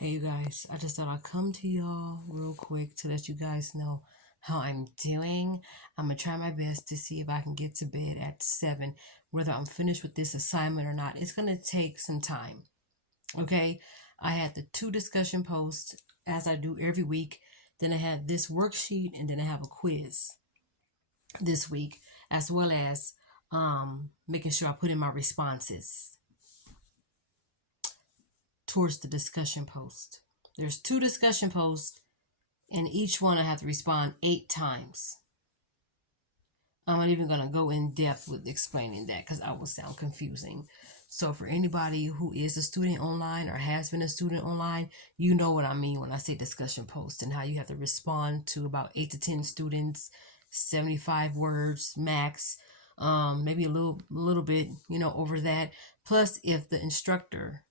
Hey you guys, I just thought I'd come to y'all real quick to let you guys know how I'm doing. I'm gonna try my best to see if I can get to bed at 7, whether I'm finished with this assignment or not. It's gonna take some time. Okay. I had the 2 discussion posts as I do every week. Then I had this worksheet and then I have a quiz this week, as well as making sure I put in my responses towards the discussion post. There's 2 discussion posts, and each one I have to respond 8 times. I'm not even going to go in depth with explaining that because I will sound confusing. So, for anybody who is a student online or has been a student online, you know what I mean when I say discussion post and how you have to respond to about 8 to 10 students, 75 words max, maybe a little bit, over that. Plus, if the instructor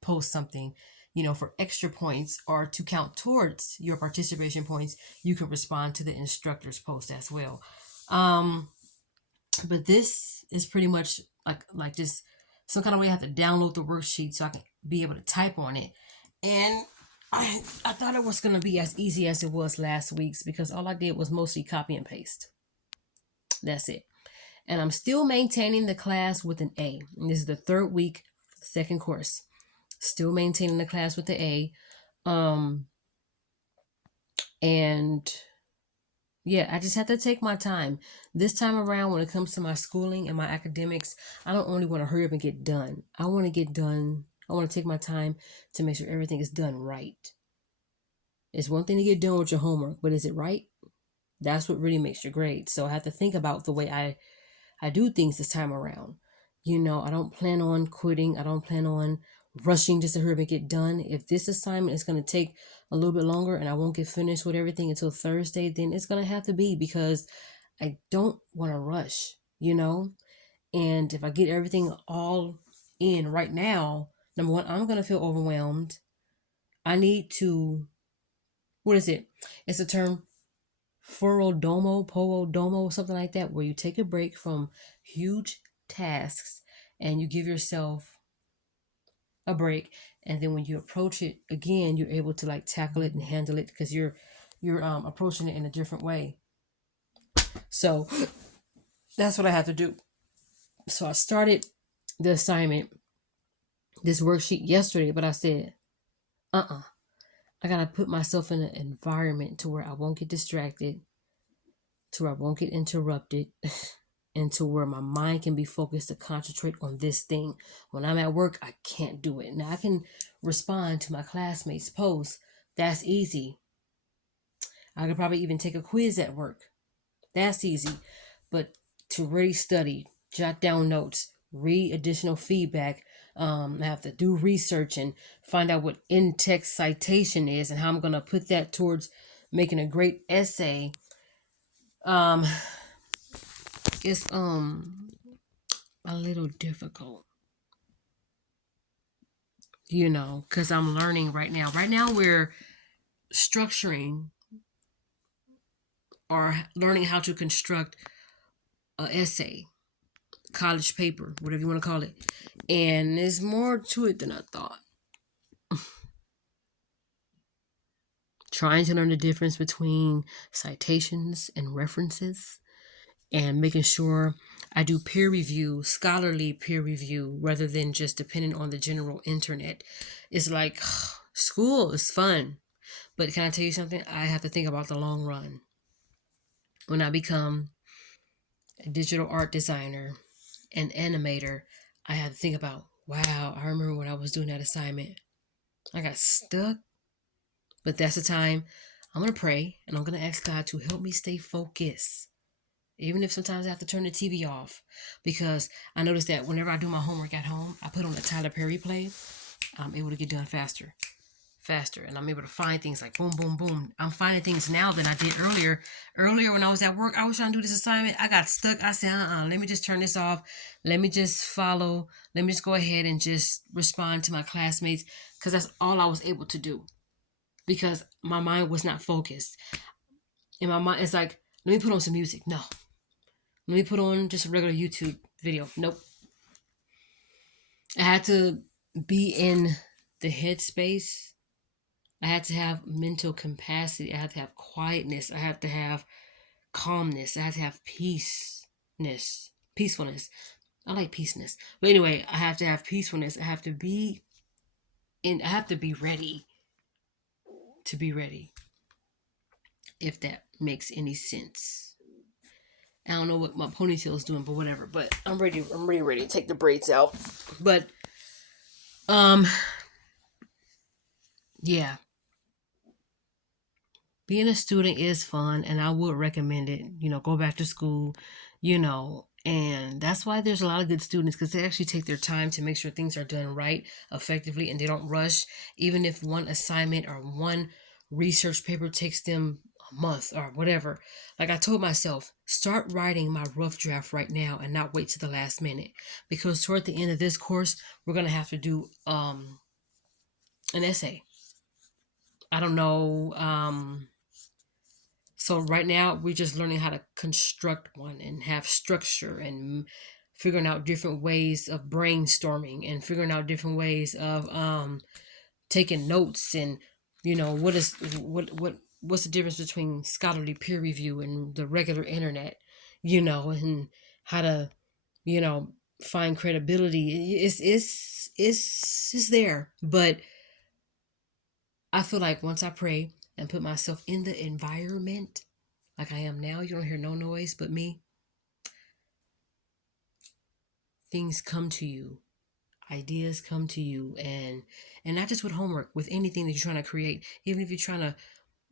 post something, for extra points or to count towards your participation points, you can respond to the instructor's post as well. Um, but this is pretty much like just some kind of way I have to download the worksheet so I can be able to type on it. And I thought it was gonna be as easy as it was last week's because all I did was mostly copy and paste. That's it. And I'm still maintaining the class with an A. And this is the third week, second course. Still maintaining the class with the A. Um, and yeah, I just have to take my time. This time around, when it comes to my schooling and my academics, I don't only want to hurry up and get done. I want to get done. I want to take my time to make sure everything is done right. It's one thing to get done with your homework, but is it right? That's what really makes your grade. So I have to think about the way I do things this time around. I don't plan on quitting. I don't plan on rushing just to hurry up and get done. If this assignment is going to take a little bit longer and I won't get finished with everything until Thursday, then it's going to have to be because I don't want to rush. And if I get everything all in right now, number one, I'm going to feel overwhelmed. I need to, what is it? It's a term, Domo, something like that, where you take a break from huge tasks and you give yourself a break, and then when you approach it again, you're able to like tackle it and handle it because you're approaching it in a different way. So that's what I have to do. So I started the assignment, this worksheet yesterday, but I said, I gotta put myself in an environment to where I won't get distracted, to where I won't get interrupted, and to where my mind can be focused to concentrate on this thing. When I'm at work, I can't do it. Now I can respond to my classmates' posts. That's easy. I could probably even take a quiz at work. That's easy. But to really study, jot down notes, read additional feedback, I have to do research and find out what in-text citation is and how I'm going to put that towards making a great essay. Um, it's a little difficult, because I'm learning right now. Right now, we're structuring or learning how to construct an essay, college paper, whatever you want to call it. And there's more to it than I thought. Trying to learn the difference between citations and references and making sure I do peer review, scholarly peer review, rather than just depending on the general internet. It's like school is fun, but can I tell you something? I have to think about the long run. When I become a digital art designer and animator, I have to think about, wow, I remember when I was doing that assignment. I got stuck, but that's the time I'm going to pray and I'm going to ask God to help me stay focused. Even if sometimes I have to turn the TV off, because I notice that whenever I do my homework at home, I put on the Tyler Perry play. I'm able to get done faster, and I'm able to find things like boom, boom, boom. I'm finding things now than I did earlier. Earlier when I was at work, I was trying to do this assignment. I got stuck. I said, let me just turn this off. Let me just follow. Let me just go ahead and just respond to my classmates, because that's all I was able to do, because my mind was not focused. In my mind, it's like, let me put on some music. No, let me put on just a regular YouTube video. Nope. I had to be in the headspace. I had to have mental capacity. I had to have quietness. I had to have calmness. I had to have peacefulness. I like peaceness. But anyway, I have to have peacefulness. I have to be ready to be ready, if that makes any sense. I don't know what my ponytail is doing, but whatever. But I'm ready. I'm really ready to take the braids out. But um, yeah, being a student is fun, and I would recommend it. Go back to school. And that's why there's a lot of good students, because they actually take their time to make sure things are done right, effectively, and they don't rush. Even if one assignment or one research paper takes them a month or whatever. Like I told myself, start writing my rough draft right now and not wait to the last minute, because toward the end of this course, we're gonna have to do an essay. I don't know. So right now we're just learning how to construct one and have structure and figuring out different ways of brainstorming and figuring out different ways of taking notes. And what's the difference between scholarly peer review and the regular internet, and how to you know find credibility. It's there. But I feel like once I pray and put myself in the environment like I am now, you don't hear no noise but me. Things come to you, ideas come to you, and not just with homework, with anything that you're trying to create. Even if you're trying to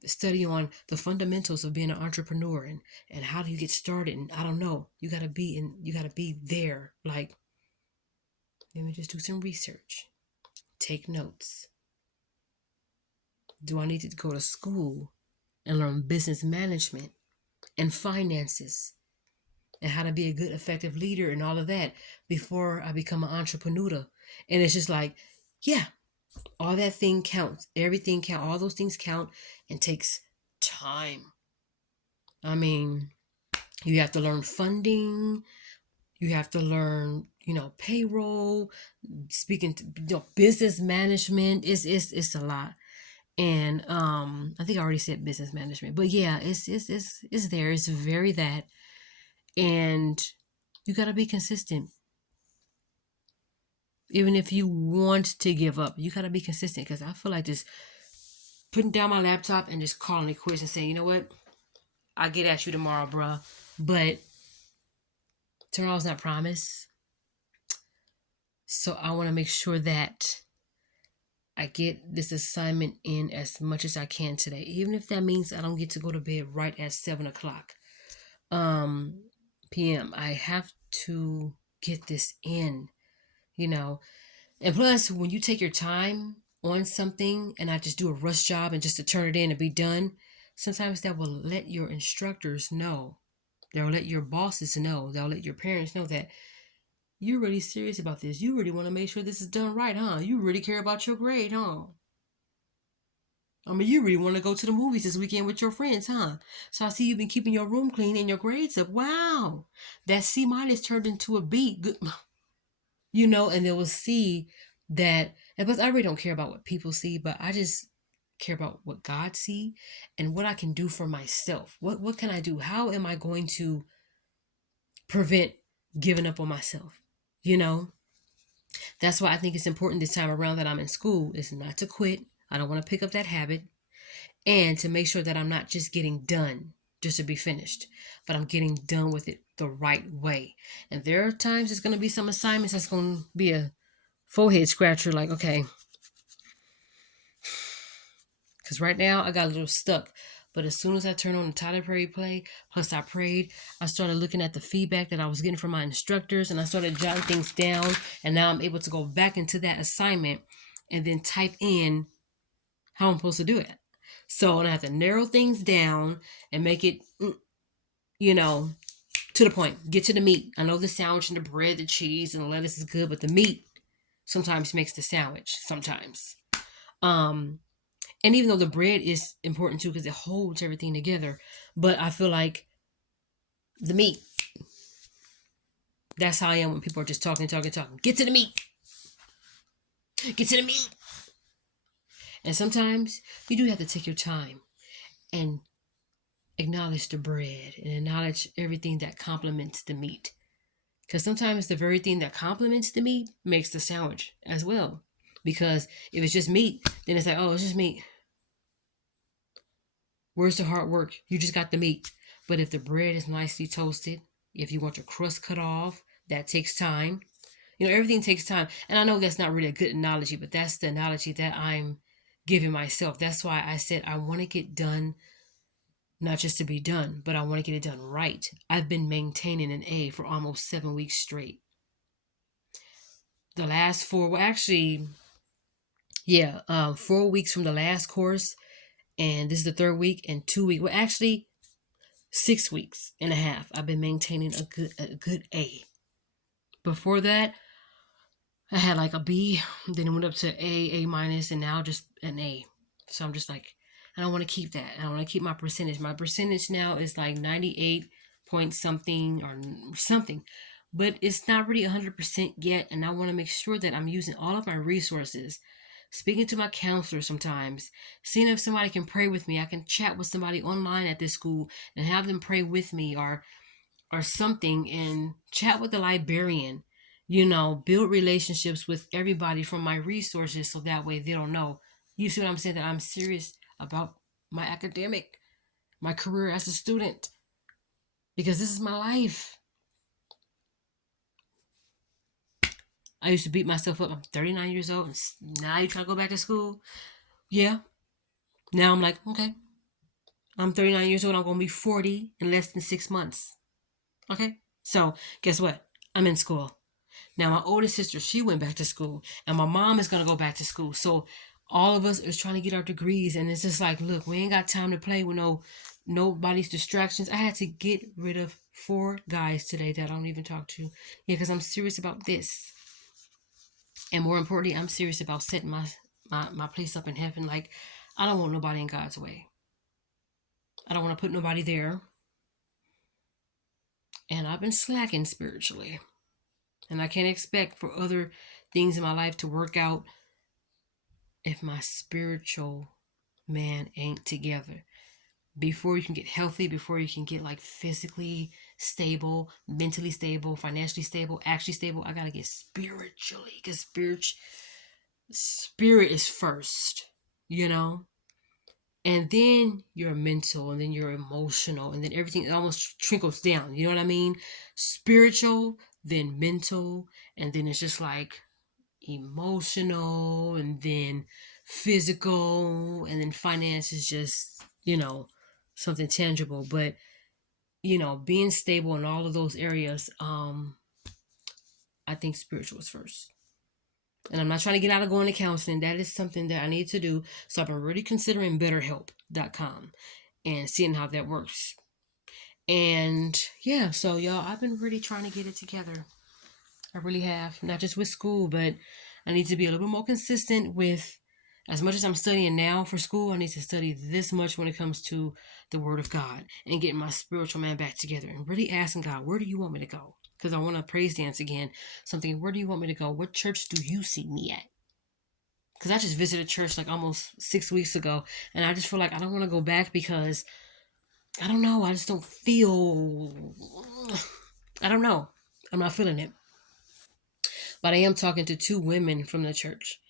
study on the fundamentals of being an entrepreneur, and how do you get started, and I don't know, you gotta be there. Like, let me just do some research, take notes. Do I need to go to school and learn business management and finances and how to be a good, effective leader and all of that before I become an entrepreneur? And it's just like, yeah, all that thing counts. Everything counts. All those things count and takes time. I mean, you have to learn funding. You have to learn, payroll, speaking to, business management. It's a lot. And I think I already said business management, but yeah, it's there. It's very that. And you got to be consistent. Even if you want to give up, you got to be consistent, because I feel like just putting down my laptop and just calling it quits and saying, you know what, I'll get at you tomorrow, bruh. But tomorrow's not promised. So I want to make sure that I get this assignment in as much as I can today, even if that means I don't get to go to bed right at 7 o'clock p.m. I have to get this in, you know. And plus, when you take your time on something and not just do a rush job and just to turn it in and be done, sometimes that will let your instructors know. They'll let your bosses know. They'll let your parents know that you're really serious about this. You really want to make sure this is done right, huh? You really care about your grade, huh? I mean, you really want to go to the movies this weekend with your friends, huh? So I see you've been keeping your room clean and your grades up. Wow. That C minus turned into a B. Good. And they will see that. And plus, I really don't care about what people see, but I just care about what God see and what I can do for myself. What can I do? How am I going to prevent giving up on myself? You know? That's why I think it's important this time around that I'm in school is not to quit. I don't want to pick up that habit, and to make sure that I'm not just getting done just to be finished, but I'm getting done with it the right way. And there are times it's going to be some assignments that's going to be a forehead scratcher, like, okay, because right now I got a little stuck. But as soon as I turned on the Tyler Perry play, plus I prayed, I started looking at the feedback that I was getting from my instructors, and I started jotting things down. And now I'm able to go back into that assignment and then type in how I'm supposed to do it. So I have to narrow things down and make it, to the point. Get to the meat. I know the sandwich and the bread, the cheese, and the lettuce is good, but the meat sometimes makes the sandwich. Sometimes. And even though the bread is important too, because it holds everything together, but I feel like the meat. That's how I am when people are just talking. Get to the meat. Get to the meat. And sometimes you do have to take your time and acknowledge the bread and acknowledge everything that complements the meat. Because sometimes the very thing that complements the meat makes the sandwich as well. Because if it's just meat, then it's like, oh, it's just meat. Where's the hard work? You just got the meat. But if the bread is nicely toasted, if you want your crust cut off, that takes time. Everything takes time. And I know that's not really a good analogy, but that's the analogy that I'm giving myself. That's why I said I want to get done, not just to be done, but I want to get it done right. I've been maintaining an A for almost 7 weeks straight. The last four, well, actually, yeah, 4 weeks from the last course, and this is the third week, and 2 weeks, well, actually, 6 weeks and a half. I've been maintaining a good A. Before that, I had like a B, then it went up to A minus, and now just an A. So I'm just like, I don't want to keep that. I want to keep my percentage. My percentage now is like 98 point something or something, but it's not really 100% yet. And I want to make sure that I'm using all of my resources, speaking to my counselor sometimes, seeing if somebody can pray with me. I can chat with somebody online at this school and have them pray with me, or something, and chat with the librarian, build relationships with everybody from my resources, so that way they don't know. You see what I'm saying? That I'm serious about my career as a student, because this is my life. I used to beat myself up. I'm 39 years old, and now you trying to go back to school? Yeah. Now I'm like, okay, I'm 39 years old. I'm going to be 40 in less than 6 months. Okay. So guess what? I'm in school. Now, my oldest sister, she went back to school, and my mom is going to go back to school. So, all of us is trying to get our degrees, and it's just like, look, we ain't got time to play with nobody's distractions. I had to get rid of 4 guys today that I don't even talk to. Yeah, because I'm serious about this. And more importantly, I'm serious about setting my place up in heaven. Like, I don't want nobody in God's way. I don't want to put nobody there. And I've been slacking spiritually. And I can't expect for other things in my life to work out if my spiritual man ain't together. Before you can get healthy, before you can get like physically stable, mentally stable, financially stable, actually stable, I gotta get spiritually, because spirit is first, you know? And then your mental, and then your emotional, and then everything almost trickles down. You know what I mean? Spiritual, then mental, and then it's just like emotional, and then physical, and then finance is just, something tangible. But, being stable in all of those areas, I think spiritual is first. And I'm not trying to get out of going to counseling. That is something that I need to do. So I've been really considering betterhelp.com and seeing how that works. And yeah, so y'all, I've been really trying to get it together. I really have. Not just with school, but I need to be a little bit more consistent with, as much as I'm studying now for school, I need to study this much when it comes to the Word of God and getting my spiritual man back together and really asking God, where do you want me to go? Because I want to praise dance again. Something, where do you want me to go? What church do you see me at? Because I just visited church like almost 6 weeks ago, and I just feel like I don't want to go back because I don't know. I just don't feel. I don't know. I'm not feeling it. But I am talking to 2 women from the church.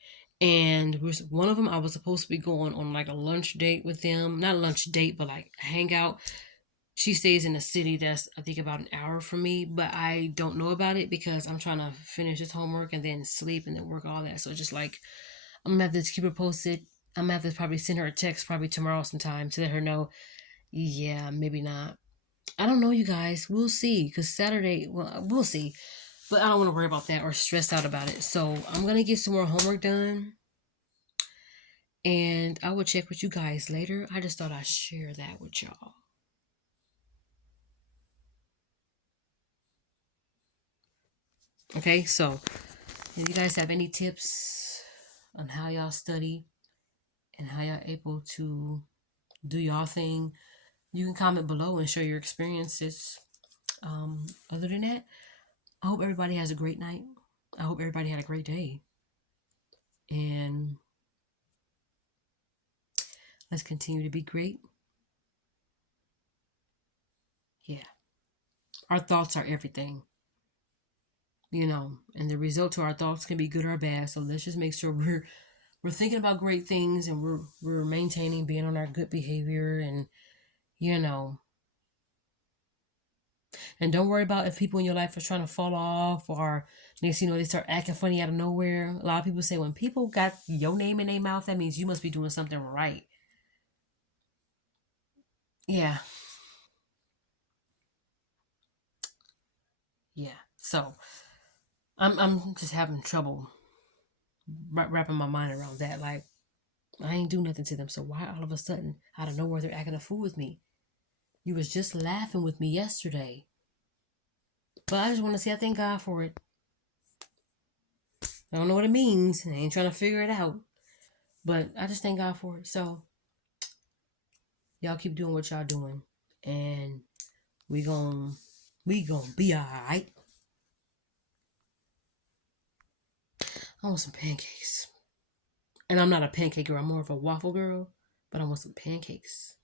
And one of them, I was supposed to be going on like a lunch date with them. Not a lunch date, but like a hangout. She stays in a city that's, I think, about an hour from me. But I don't know about it because I'm trying to finish this homework and then sleep and then work all that. So just like, I'm going to have to keep her posted. I'm going to have to probably send her a text probably tomorrow sometime to let her know, yeah, maybe not. I don't know, you guys. We'll see. Because Saturday, well, we'll see. But I don't want to worry about that or stress out about it. So I'm going to get some more homework done. And I will check with you guys later. I just thought I'd share that with y'all. Okay, so if you guys have any tips on how y'all study and how y'all able to do y'all thing, you can comment below and share your experiences. Other than that, I hope everybody has a great night. I hope everybody had a great day. And Let's continue to be great. Yeah. Our thoughts are everything, and the result to our thoughts can be good or bad. So let's just make sure we're thinking about great things, and we're maintaining being on our good behavior, and you know and don't worry about if people in your life are trying to fall off, or next they start acting funny out of nowhere. A lot of people say when people got your name in their mouth, that means you must be doing something right. Yeah. Yeah. So I'm just having trouble wrapping my mind around that. Like, I ain't do nothing to them, so why all of a sudden out of nowhere they're acting a fool with me? You was just laughing with me yesterday. But I just want to say I thank God for it. I don't know what it means. I ain't trying to figure it out. But I just thank God for it. So y'all keep doing what y'all doing. And we gon' we gon' be alright. I want some pancakes. And I'm not a pancake girl, I'm more of a waffle girl. But I want some pancakes.